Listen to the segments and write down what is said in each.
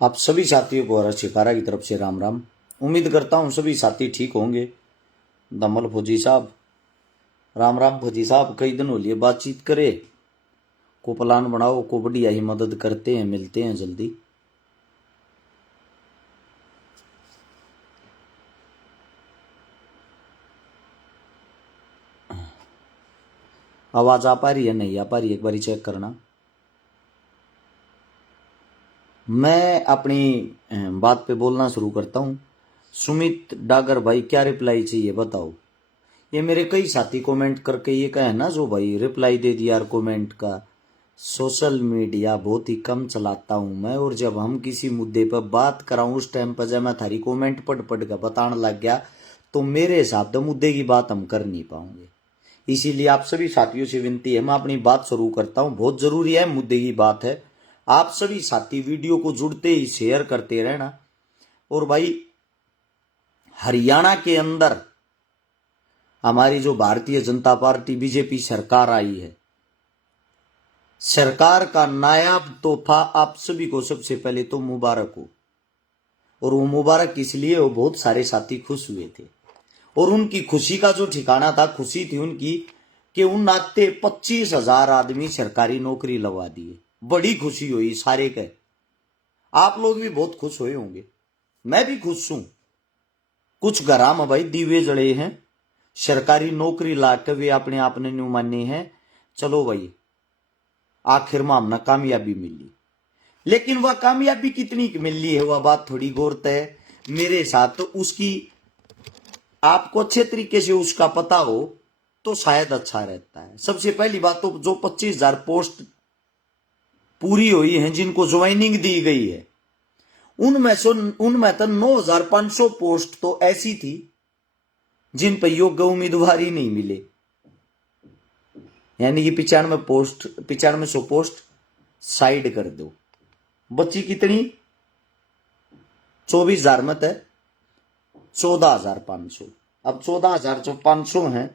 आप सभी साथियों को और शिकारा की तरफ से राम राम। उम्मीद करता हूँ सभी साथी ठीक होंगे। दमल फौजी साहब, राम राम फौजी साहब। कई दिन हो लिए बातचीत करे, को प्लान बनाओ, को बढ़िया ही मदद करते हैं, मिलते हैं जल्दी। आवाज आ पा रही है, नहीं आ पा रही, एक बार चेक करना। मैं अपनी बात पे बोलना शुरू करता हूँ। सुमित डागर भाई, क्या रिप्लाई चाहिए बताओ। ये मेरे कई साथी कमेंट करके ये कहे ना, जो भाई रिप्लाई दे दिया यार कमेंट का। सोशल मीडिया बहुत ही कम चलाता हूं मैं, और जब हम किसी मुद्दे पर बात कराऊं उस टाइम पर जब मैं थारी कमेंट पढ़ पढ़ कर बताने लग गया तो मेरे हिसाब से मुद्दे की बात हम कर नहीं पाओगे। इसीलिए आप सभी साथियों से विनती है, मैं अपनी बात शुरू करता हूं। बहुत जरूरी है, मुद्दे की बात है। आप सभी साथी वीडियो को जुड़ते ही शेयर करते रहना। और भाई, हरियाणा के अंदर हमारी जो भारतीय जनता पार्टी बीजेपी सरकार आई है, सरकार का नायाब तोहफा आप सभी को सबसे पहले तो मुबारक हो। और वो मुबारक इसलिए हो, बहुत सारे साथी खुश हुए थे, और उनकी खुशी का जो ठिकाना था, खुशी थी उनकी कि उन नाते 25,000 आदमी सरकारी नौकरी लगवा दिए। बड़ी खुशी हुई सारे के। आप लोग भी बहुत खुश हुए होंगे, मैं भी खुश हूं। कुछ घरा में भाई दीवे जड़े हैं, सरकारी नौकरी लाके वे अपने आप ने न्यू माने हैं। चलो भाई, आखिर में हमने कामयाबी मिली। लेकिन वह कामयाबी कितनी मिली है, वह बात थोड़ी गौर है मेरे साथ। तो उसकी आपको अच्छे तरीके से उसका पता हो तो शायद अच्छा रहता है। सबसे पहली बात तो जो 25,000 पोस्ट पूरी हुई हैं, जिनको ज्वाइनिंग दी गई है, उनमें तो 9,500 पोस्ट तो ऐसी थी जिन पर योग्य उम्मीदवार ही नहीं मिले। यानी कि 9500 पोस्ट साइड कर दो, बची कितनी? 24,000 मत है 14,500। अब 14,500 हैं,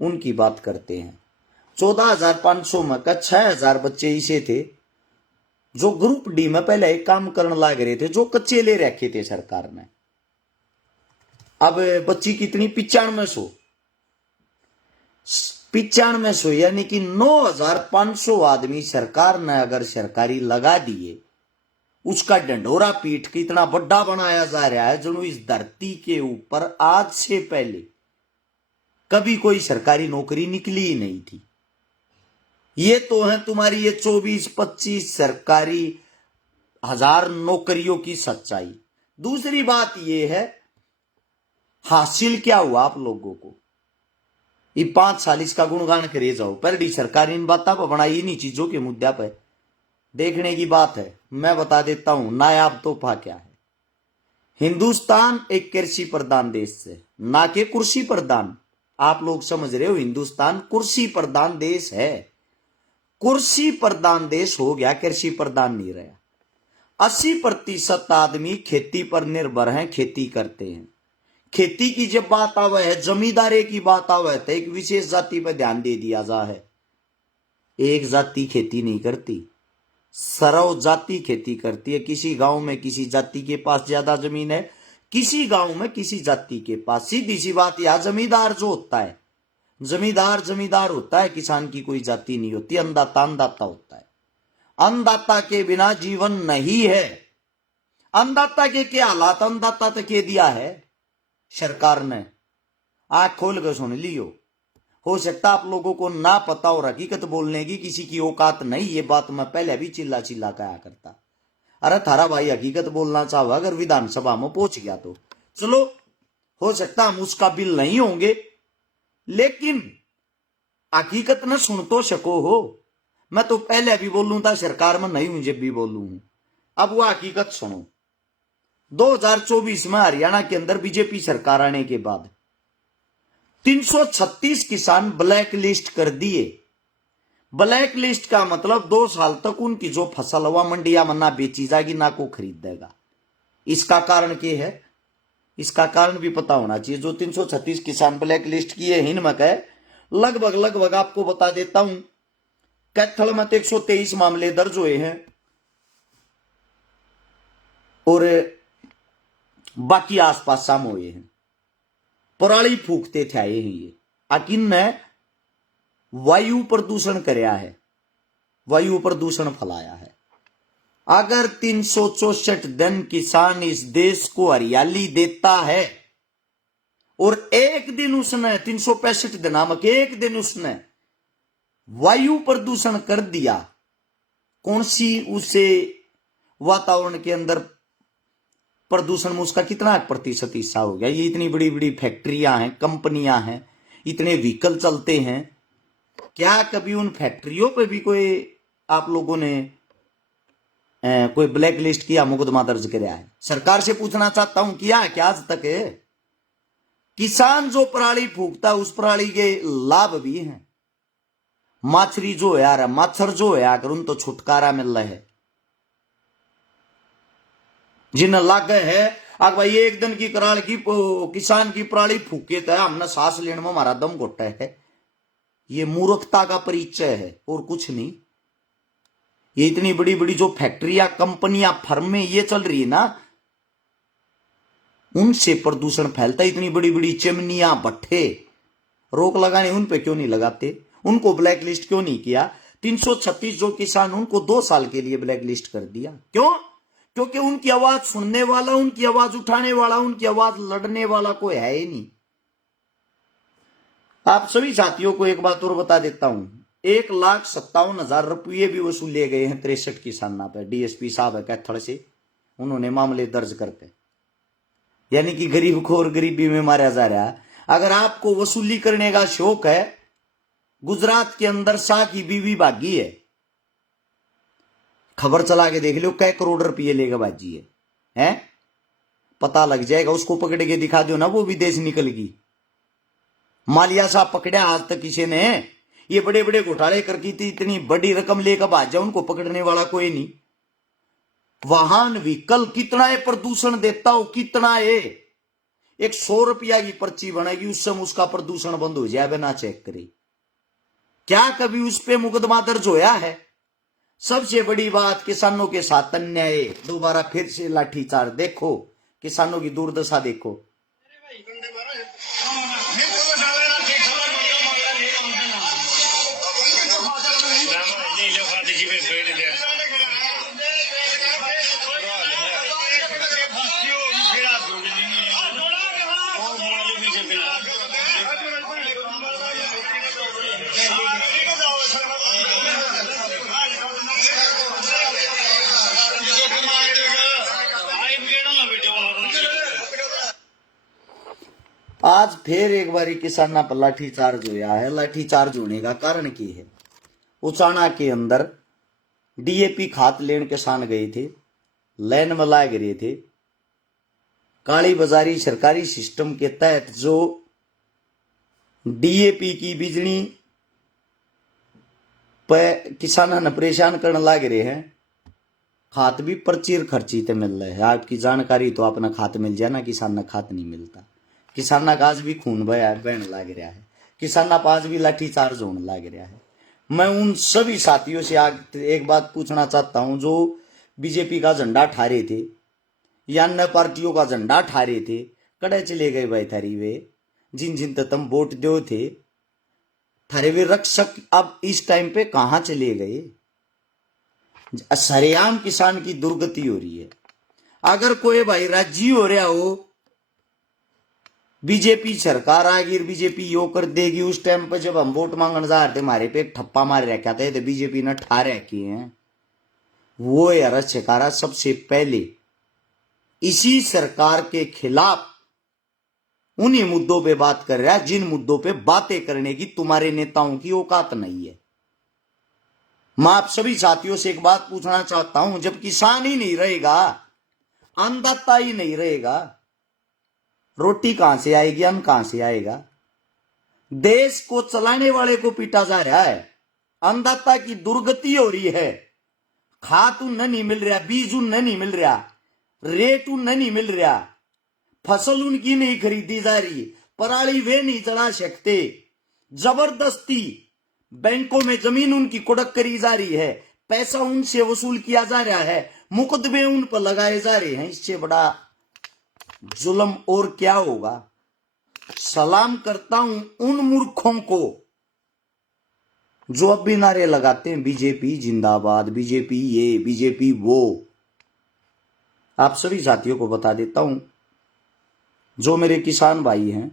उनकी बात करते हैं। 14,500 में का 6,000 बच्चे ऐसे थे जो ग्रुप डी में पहले एक काम करने लग रहे थे, जो कच्चे ले रखे थे सरकार ने। अब बच्ची कितनी? 9500। 9500 यानी कि 9,500 आदमी सरकार ने अगर सरकारी लगा दिए, उसका डंडोरा पीट के इतना बड़ा बनाया जा रहा है जो इस धरती के ऊपर आज से पहले कभी कोई सरकारी नौकरी निकली ही नहीं थी। ये तो है तुम्हारी ये 24-25 सरकारी हजार नौकरियों की सच्चाई। दूसरी बात ये है, हासिल क्या हुआ आप लोगों को? ये 5 साल इसका गुणगान करे जाओ, पर सरकार इन बातों पर बनाई, इन्हीं चीजों के मुद्दे पर देखने की बात है। मैं बता देता हूं नायाब तोहफा क्या है। हिंदुस्तान एक कृषि प्रधान देश है, ना कि कुर्सी प्रधान। आप लोग समझ रहे हो, हिंदुस्तान कुर्सी प्रधान देश है। कुर्सी प्रधान देश हो गया, कृषि प्रधान नहीं रहा। 80% आदमी खेती पर निर्भर हैं, खेती करते हैं। खेती की जब बात आवे है, जमींदारी की बात आवे तो एक विशेष जाति पर ध्यान दे दिया जा है। एक जाति खेती नहीं करती, सर्व जाति खेती करती है। किसी गांव में किसी जाति के पास ज्यादा जमीन है, किसी गांव में किसी जाति के पास। सीधी सी बात, यह जमींदार जो होता है, जमींदार होता है, किसान की कोई जाति नहीं होती। अन्नदाता अन्नदाता होता है। अन्नदाता के बिना जीवन नहीं है। अन्नदाता के क्या हालात अन्नदाता तक के दिया है सरकार ने, आंख खोल कर सुन लियो। हो सकता आप लोगों को ना पता और हकीकत बोलने की किसी की औकात नहीं, ये बात मैं पहले भी चिल्ला चिल्ला कहा करता। अरे थारा भाई हकीकत बोलना चाहो, अगर विधानसभा में पहुंच गया तो चलो, हो सकता हम उसका बिल नहीं होंगे, लेकिन हकीकत न सुन तो सको हो। मैं तो पहले भी बोलूं था, सरकार में नहीं हूं जब भी बोलूं हूं। अब वो हकीकत सुनो। 2024 में हरियाणा के अंदर बीजेपी सरकार आने के बाद 336 किसान ब्लैक लिस्ट कर दिए। ब्लैक लिस्ट का मतलब 2 साल तक उनकी जो फसल हुआ मंडिया में ना बेची जाएगी, ना को खरीदेगा। इसका कारण क्या है? इसका कारण भी पता होना चाहिए। जो 336 किसान ब्लैक लिस्ट किए हैं, इनमें कहे लगभग आपको बता देता हूं, कैथल में 123 मामले दर्ज हुए हैं, और बाकी आसपास साम हुए हैं, पराली फूकते थे आए हैं ये। आकिन ने वायु प्रदूषण करया है, वायु प्रदूषण फैलाया है। अगर 364 दिन किसान इस देश को हरियाली देता है और एक दिन उसने 365 दिन नामक एक दिन उसने वायु प्रदूषण कर दिया, कौन सी उसे वातावरण के अंदर प्रदूषण में उसका कितना प्रतिशत हिस्सा हो गया? ये इतनी बड़ी बड़ी फैक्ट्रियां हैं, कंपनियां हैं, इतने व्हीकल चलते हैं, क्या कभी उन फैक्ट्रियों पे भी कोई आप लोगों ने कोई ब्लैक लिस्ट किया, मुकदमा दर्ज कराया है? सरकार से पूछना चाहता हूं, किया है क्या आज तक? किसान जो पराली फूकता उस पराली के लाभ भी हैं। माछरी जो है यार, मच्छर जो है आकर उन तो छुटकारा मिल रहा है। जिन लागे है अगर भाई एक दिन की कराल की किसान की पराली फूके तो हमने सांस लेने में हमारा दम घोटा है, ये मूर्खता का परिचय है और कुछ नहीं। ये इतनी बड़ी बड़ी जो फैक्ट्रियां, कंपनियां, फर्में ये चल रही है ना, उनसे प्रदूषण फैलता है। इतनी बड़ी बड़ी चिमनियां, भट्ठे, रोक लगाने उन पे क्यों नहीं लगाते? उनको ब्लैक लिस्ट क्यों नहीं किया? 336 जो किसान, उनको 2 साल के लिए ब्लैक लिस्ट कर दिया। क्यों? क्योंकि उनकी आवाज सुनने वाला, उनकी आवाज उठाने वाला, उनकी आवाज लड़ने वाला कोई है ही नहीं। आप सभी साथियों को एक बात और बता देता हूं, 1,57,000 रुपये भी वसूल ले गए हैं 63 किसानों पे। डीएसपी साहब है कैथड़ से, उन्होंने मामले दर्ज करके, यानी कि गरीब को और गरीबी में मारा जा रहा है। अगर आपको वसूली करने का शौक है, गुजरात के अंदर शाह की बीवी भागी है, खबर चला के देख लो, कई करोड़ रुपये लेगा बाजी है, पता लग जाएगा। उसको पकड़ के दिखा दो ना, वो विदेश निकल गई। मालिया साहब पकड़ा आज तक किसी ने? ये बड़े बड़े घोटाले करके थी, इतनी बड़ी रकम लेकर भाज जाए, उनको पकड़ने वाला कोई नहीं। वाहन व्हीकल कितना है प्रदूषण देता हो, कितना है? एक 100 रुपया की पर्ची बनेगी, उस समय उसका प्रदूषण बंद हो जाए बिना चेक करे। क्या कभी उस पे मुकदमा दर्ज होया है? सबसे बड़ी बात, किसानों के साथ अन्याय, दोबारा फिर से लाठीचार्ज। देखो किसानों की दुर्दशा देखो। आज फिर एक बारी किसाना पर लाठीचार्ज हुआ है। लाठीचार्ज होने का कारण की है? उचाना के अंदर डीएपी खाद लेन किसान गए थे, लाइन में लाए गिरे थे। काली बाजारी सरकारी सिस्टम के तहत जो डीएपी की बिजली पे किसान ने परेशान करने लग रहे हैं। खाद भी पर्ची खर्ची ते मिल रहा है। आपकी जानकारी तो अपना खाद मिल जाए ना, किसान ने खाद नहीं मिलता। किसाना का आज भी खून बहने लग रहा है, किसाना का आज भी लाठीचार्ज होने लग रहा है। मैं उन सभी साथियों से आज एक बात पूछना चाहता हूं, जो बीजेपी का झंडा ठारे थे या अन्य पार्टियों का झंडा ठारे थे, कड़े चले गए भाई थारी वे? जिन जिन तक तुम वोट दो थे, थारे वे रक्षक अब इस टाइम पे कहां चले गए? सरेआम किसान की दुर्गति हो रही है। अगर कोई भाई राजी हो रहा हो बीजेपी सरकार आएगी, बीजेपी यो कर देगी, उस टाइम पर जब हम वोट मांगने जा रहे थे, हमारे पे एक ठप्पा मार रखा था, तो बीजेपी ने ठा रखी है, वो यार सरकार सबसे पहले इसी सरकार के खिलाफ उन्हीं मुद्दों पे बात कर रहा है जिन मुद्दों पे बातें करने की तुम्हारे नेताओं की औकात नहीं है। मैं आप सभी साथियों से एक बात पूछना चाहता हूं, जब किसान ही नहीं रहेगा, अन्नदाता ही नहीं रहेगा, रोटी कहां से आएगी, अन्न कहां से आएगा? देश को चलाने वाले को पीटा जा रहा है, अन्नदाता की दुर्गति हो रही है। खाद उन्हें नहीं मिल रहा, बीज उन्हें नहीं मिल रहा, रेट उन्हें नहीं मिल रहा, फसल उनकी नहीं खरीदी जा रही, पराली वे नहीं चढ़ा सकते, जबरदस्ती बैंकों में जमीन उनकी कुड़क करी जा रही है, पैसा उनसे वसूल किया जा रहा है, मुकदमे उन पर लगाए जा रहे हैं। इससे बड़ा जुल्म और क्या होगा। सलाम करता हूं उन मूर्खों को जो अब भी नारे लगाते हैं बीजेपी जिंदाबाद, बीजेपी ये, बीजेपी वो। आप सभी साथियों को बता देता हूं, जो मेरे किसान भाई हैं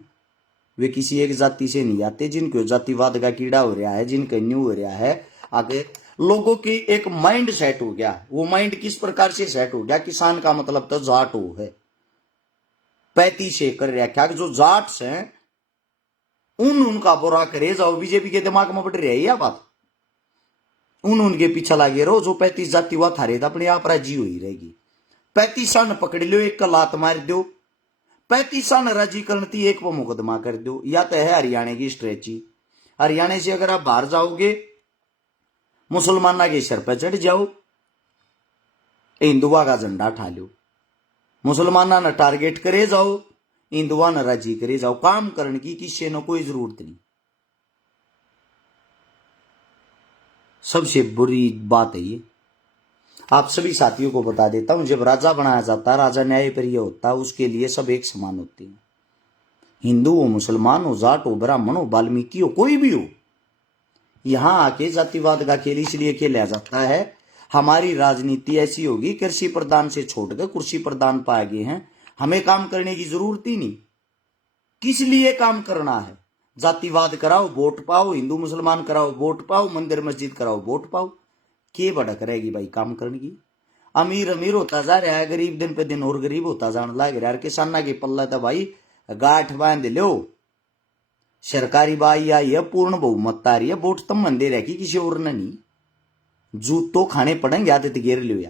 वे किसी एक जाति से नहीं आते। जिनको जातिवाद का कीड़ा हो रहा है, जिनका न्यू हो रहा है, आगे लोगों की एक माइंड सेट हो गया। वो माइंड किस प्रकार से सेट हो गया, किसान का मतलब तो जाट हो है, 35 कर रखा कि जो जाट्स हैं उनका बुरा करे जाओ। बीजेपी के दिमाग में बढ़ रही है यह बात। उनके पीछे लागे रहो। जो 35 जाति हुआ थारे अपने आप राजी हुई रहेगी। 35 पकड़ लो, एक का लात मार दो, 35 राजी करती एक पर मुकदमा कर दो। या तो है हरियाणा की स्ट्रेची। हरियाणा से अगर आप बाहर जाओगे मुसलमाना के सर पर चढ़ जाओ, हिंदुआ का झंडा ठा लो, मुसलमाना ने टारगेट करे जाओ, हिंदुआ ने राजी करे जाओ। काम करने की किसी ने कोई जरूरत नहीं। सबसे बुरी बात है ये। आप सभी साथियों को बता देता हूं, जब राजा बनाया जाता है, राजा न्याय प्रिय होता है, उसके लिए सब एक समान होते हैं। हिंदू हो, मुसलमान हो, जाट हो, ब्राह्मण हो, वाल्मीकि हो, कोई भी हो। यहां आके जातिवाद का खेल इसलिए खेला जाता है। हमारी राजनीति ऐसी होगी, कृषि प्रधान से छोड़कर कुर्सी प्रधान पाए गए हैं। हमें काम करने की जरूरत ही नहीं। किस लिए काम करना है। जातिवाद कराओ वोट पाओ, हिंदू मुसलमान कराओ वोट पाओ, मंदिर मस्जिद कराओ वोट पाओ। के भड़क रहेगी भाई काम करने की। अमीर अमीर होता जा रहा है, गरीब दिन पे दिन और गरीब होता जाने लग रहा है। किसाना की पल्ला था भाई गांठ बांध लो। सरकारी बाई आई है, पूर्ण बहुमत आ रही है, वोट तम मंदे रह किसी और ने नहीं। जूत तो खाने पड़ेंगे, आदत गेर लो।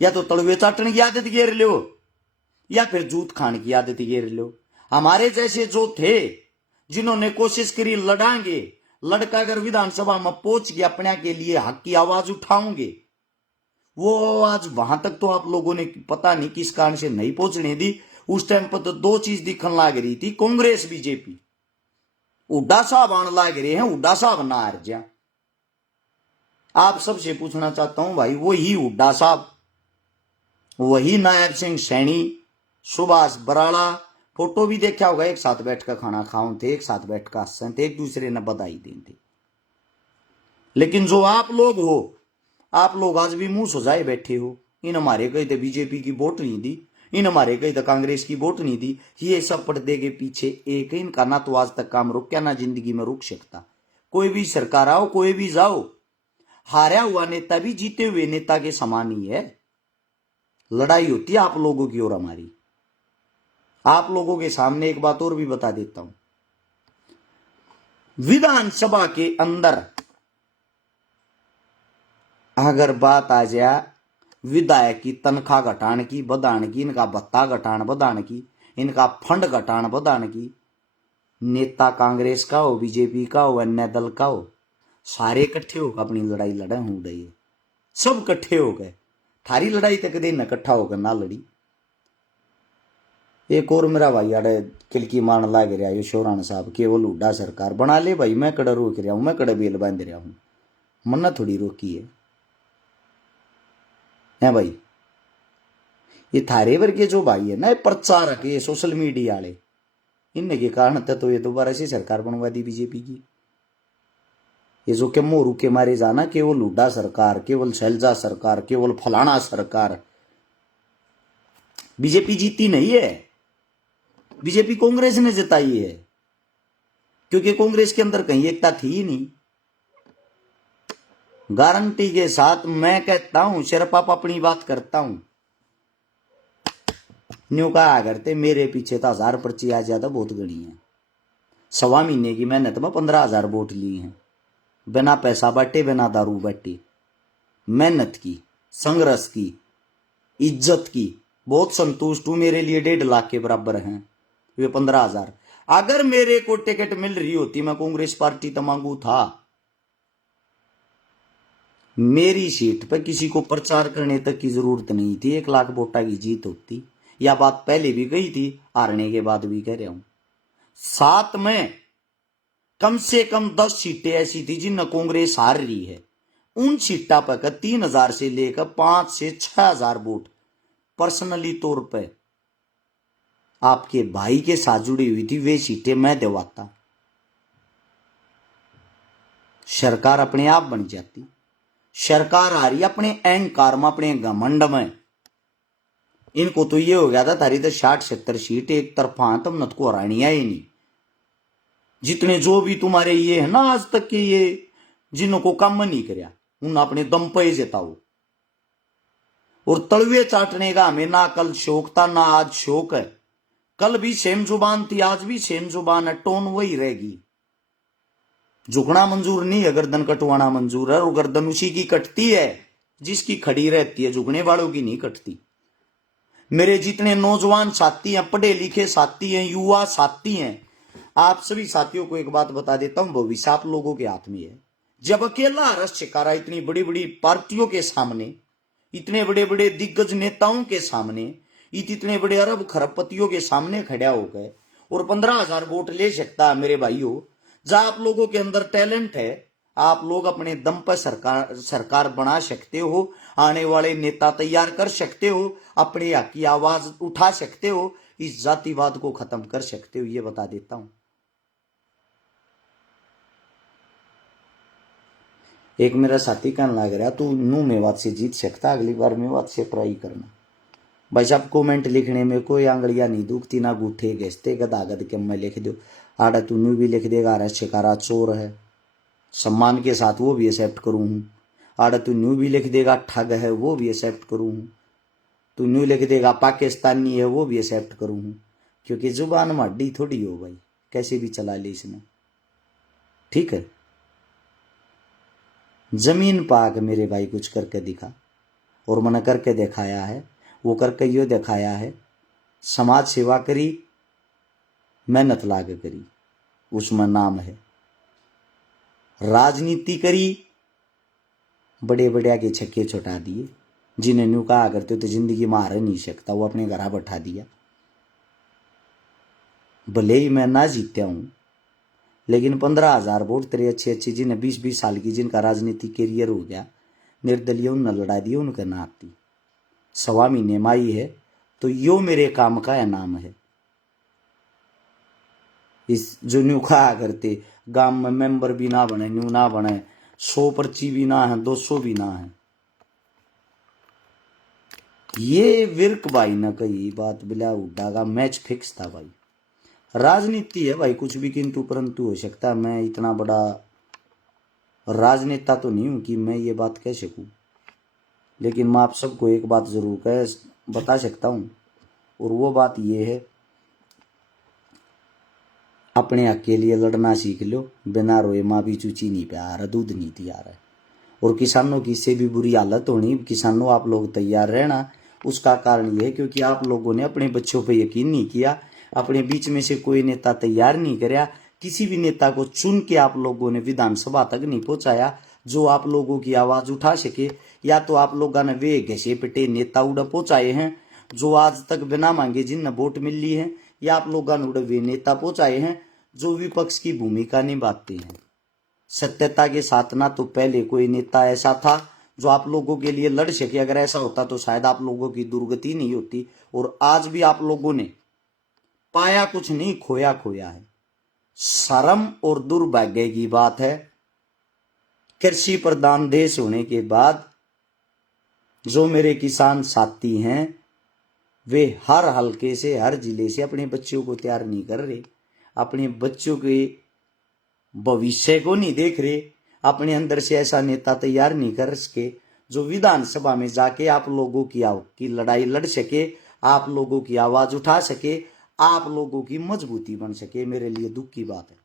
या तो तड़वे चाटने की आदत गेर लो, या फिर जूत खाने की आदत गेर लो। हमारे जैसे जो थे जिन्होंने कोशिश करी लड़ांगे, लड़का अगर विधानसभा में पहुंच गया, अपने के लिए हक की आवाज उठाओगे, वो आज वहां तक तो आप लोगों ने पता नहीं किस कारण से नहीं पहुंचने दी। उस टाइम पर तो दो चीज दिखने लग रही थी, कांग्रेस बीजेपी। उड्डा साहब आने लग रहे हैं, उड्डा साहब ना हार जा। आप सबसे पूछना चाहता हूं भाई, वही हुड्डा साहब, वही नायब सिंह सैनी, सुभाष बराड़ा, फोटो भी देखा होगा, एक साथ बैठ कर खाना खाओ थे, एक साथ बैठ कर हंसते थे, एक दूसरे ने बधाई देते। लेकिन जो आप लोग हो, आप लोग आज भी मुंह सजाए बैठे हो। इन हमारे कहीं तो बीजेपी की वोट नहीं दी, इन हमारे कहीं तो कांग्रेस की वोट नहीं दी। ये सब पर्दे के पीछे एक इनका ना तो आज तक काम रुक क्या, ना जिंदगी में रुक सकता। कोई भी सरकार आओ, कोई भी जाओ, हारा हुआ नेता भी जीते हुए नेता के समान ही है। लड़ाई होती है आप लोगों की और हमारी। आप लोगों के सामने एक बात और भी बता देता हूं, विधानसभा के अंदर अगर बात आ जाए विधायक की तनख्वाह घटाने की, बढ़ाने की, इनका भत्ता घटान बढ़ाने की, इनका फंड घटान बढ़ाने की, नेता कांग्रेस का हो, बीजेपी का हो, अन्य दल का हो, सारे इकट्ठे होकर अपनी लड़ाई लड़े हो रही है। सब इकट्ठे हो गए। थारी लड़ाई तक दिन इकट्ठा होकर ना लड़ी। एक और मेरा भाई अरे किलकी मारने लग रहा है शोरान साहब, केवल हुड्डा सरकार बना ले भाई। मैं कड़ा रोक रहा हूं, मैं कड़ा बेल बांध रहा हूं, मन्ना थोड़ी रोकी है भाई। ये थारे वर्ग के जो भाई है ना, प्रचारक, ये सोशल मीडिया वाले, इनके कारण तो ये दोबारा से सरकार बनवा दी बीजेपी की। ये जो के मोरू के मारे जाना, केवल हुड्डा सरकार, केवल शैलजा सरकार, केवल फलाना सरकार। बीजेपी जीती नहीं है, बीजेपी कांग्रेस ने जिताई है, क्योंकि कांग्रेस के अंदर कहीं एकता थी ही नहीं। गारंटी के साथ मैं कहता हूं, सिर्फ आप अपनी बात करता हूं। न्यू कहा करते मेरे पीछे तो 1000 पर्ची आ ज्यादा बहुत गणी है। 1.25 महीने की मेहनत में 15,000 वोट लिए हैं, बिना पैसा बांटे, बिना दारू बांटे, मेहनत की, संघर्ष की, इज्जत की। बहुत संतुष्ट हूं, मेरे लिए 1.5 लाख के बराबर हैं वे 15,000। अगर मेरे को टिकट मिल रही होती, मैं कांग्रेस पार्टी तो मांगू था। मेरी सीट पर किसी को प्रचार करने तक की जरूरत नहीं थी, 1 लाख वोटा की जीत होती। यह बात पहले भी कही थी, हारने के बाद भी कह रहा हूं। 7 में कम से कम 10 सीटें ऐसी थी जिनमें कांग्रेस हार रही है। उन सीटा पर 3,000 से लेकर 5 से 6,000 वोट पर्सनली तौर पे आपके भाई के साथ जुड़ी हुई थी, वे सीटें मैं दिलवाता, सरकार अपने आप बन जाती। सरकार आ रही अपने अहंकार में, अपने घमंड में। इनको तो ये हो गया था थारी तो 60-70 सीट एक तरफा, तुम न को हरानी है ही नहीं। जितने जो भी तुम्हारे ये है ना आज तक के, ये जिनको काम नहीं करया उन अपने दम पे जताओ। और तलवे चाटने का हमें ना कल शौक था ना आज शौक है। कल भी सेम जुबान थी, आज भी सेम जुबान है, टोन वही रहेगी। झुकना मंजूर नहीं है, गर्दन कटवाना मंजूर है। और गर्दन उसी की कटती है जिसकी खड़ी रहती है, झुकने वालों की नहीं कटती। मेरे जितने नौजवान साथी हैं, पढ़े लिखे साथी हैं, युवा साथी हैं, आप सभी साथियों को एक बात बता देता हूं, भविष्य आप लोगों के हाथ में है। जब अकेला रस शिकारा इतनी बड़ी बड़ी पार्टियों के सामने, इतने बड़े बड़े दिग्गज नेताओं के सामने, इतने बड़े अरब खरबपतियों के सामने खड़ा हो गए और 15,000 वोट ले सकता है मेरे भाइयों। जहां आप लोगों के अंदर टैलेंट है, आप लोग अपने दम पर सरकार बना सकते हो, आने वाले नेता तैयार कर सकते हो, अपने हक की आवाज उठा सकते हो, इस जातिवाद को खत्म कर सकते हो, ये बता देता हूं। एक मेरा साथी कहने लग रहा, तू नू मेवात से जीत सकता, अगली बार मेवात से ट्राई करना। भाई साहब कमेंट लिखने में कोई आंगलियां नहीं दुखती, ना गूठे घिसते, गदागद के मैं लिख दो। आड़ा तू न्यू भी लिख देगा, अरे शिकारा चोर है, सम्मान के साथ वो भी एक्सेप्ट करूँ हूँ। आड़ा तू न्यू भी लिख देगा ठग है, वो भी एक्सेप्ट करूँ हूँ। तू न्यू लिख देगा पाकिस्तानी है, वो भी एक्सेप्ट करूँ हूँ। क्योंकि जुबान में हड्डी थोड़ी हो भाई, कैसे भी चला ले इसने, ठीक है। जमीन पाक मेरे भाई कुछ करके दिखा, और मैंने करके दिखाया है। वो करके यो दिखाया है, समाज सेवा करी, मेहनत लाग करी, उसमें नाम है। राजनीति करी, बड़े बड़े के छक्के छुटा दिए, जिन्हें न्यू कहा करते तो जिंदगी में हार नहीं सकता, वो अपने घर बैठा दिया। भले ही मैं ना जीत्या हूं, लेकिन 15,000 वोट तेरे अच्छे अच्छे जिन्हें 20-20 साल की, जिनका राजनीतिक कैरियर हो गया, निर्दलीय उन लड़ा दिए, उनका ना आती 1.25 महीने माई है, तो यो मेरे काम का इनाम है। इस जो न्यू कहा करते गांव में मेंबर भी ना बने, न्यू ना बने, 100 पर्ची भी ना है, 200 भी ना है, ये विर्क भाई न कही बात बिला उड्डा का मैच फिक्स था भाई। राजनीति है भाई, कुछ भी किंतु परंतु हो सकता है। मैं इतना बड़ा राजनेता तो नहीं हूं कि मैं ये बात कह सकूं, लेकिन मैं आप सबको एक बात जरूर कह बता सकता हूं, और वो बात ये है, अपने हक के लिए लड़ना सीख लो। बिना रोए माँ भी चूची नहीं प्यार, दूध नहीं तैयार है। और किसानों की इससे भी बुरी हालत होनी, किसानों आप लोग तैयार रहना। उसका कारण ये है क्योंकि आप लोगों ने अपने बच्चों पर यकीन नहीं किया, अपने बीच में से कोई नेता तैयार नहीं कराया, किसी भी नेता को चुन के आप लोगों ने विधानसभा तक नहीं पहुंचाया जो आप लोगों की आवाज उठा सके। या तो आप लोगों ने वे घसे पिटे नेता उड़ पहुंचाए हैं जो आज तक बिना मांगे जिन वोट मिल ली है, या आप लोगों ने उड़ वे नेता पहुंचाए हैं जो विपक्ष की भूमिका निभाते हैं। सत्यता के साथ ना तो पहले कोई नेता ऐसा था जो आप लोगों के लिए लड़ सके, अगर ऐसा होता तो शायद आप लोगों की दुर्गति नहीं होती। और आज भी आप लोगों ने पाया कुछ नहीं, खोया खोया है। शर्म और दुर्भाग्य की बात है, कृषि प्रधान देश होने के बाद जो मेरे किसान साथी हैं, वे हर हलके से, हर जिले से अपने बच्चों को तैयार नहीं कर रहे, अपने बच्चों के भविष्य को नहीं देख रहे, अपने अंदर से ऐसा नेता तैयार नहीं कर सके जो विधानसभा में जाके आप लोगों की लड़ाई लड़ सके, आप लोगों की आवाज उठा सके, आप लोगों की मजबूती बन सके। मेरे लिए दुख की बात है।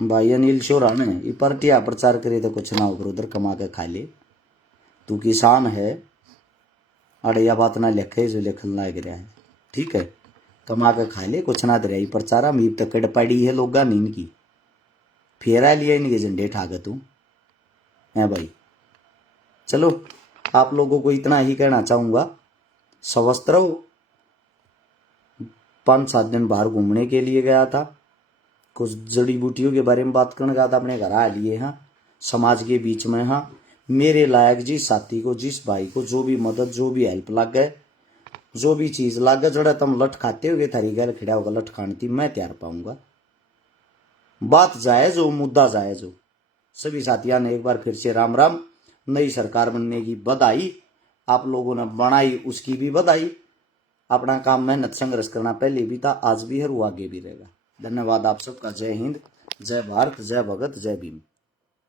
भाई अनिल शोरा ने ये पार्टियां प्रचार करे तो कुछ ना उधर उधर कमा के खा ले। तू किसान है, अरे यह बात ना लिखे जो लिखन लाग रहा है, ठीक है, कमा के खा ले, कुछ ना दे प्रचारा मीब तक कड़ पड़ी है लोग नींद की, फेरा लिया इनके झंडे ठाक तू है भाई। चलो आप लोगों को इतना ही कहना चाहूंगा, स्वस्थ रहो, 5-7 दिन बाहर घूमने के लिए गया था, कुछ जड़ी बूटियों के बारे में बात करने गया था अपने घर आ लिए। हाँ, समाज के बीच में। हाँ, मेरे लायक जिस साथी को, जिस भाई को जो भी मदद, जो भी हेल्प लग गए, जो भी चीज लग गए, जड़ा तुम लट खाते हो थारी गैल खड़ा होगा लट खाने मैं तैयार पाऊंगा। बात जायज हो, मुद्दा जायज हो। सभी साथियों ने एक बार फिर से राम राम। नई सरकार बनने की बधाई, आप लोगों ने बनाई उसकी भी बधाई। अपना काम मेहनत संघर्ष करना पहले भी था, आज भी है, वो आगे भी रहेगा। धन्यवाद आप सबका। जय हिंद, जय भारत, जय भगत, जय भीम।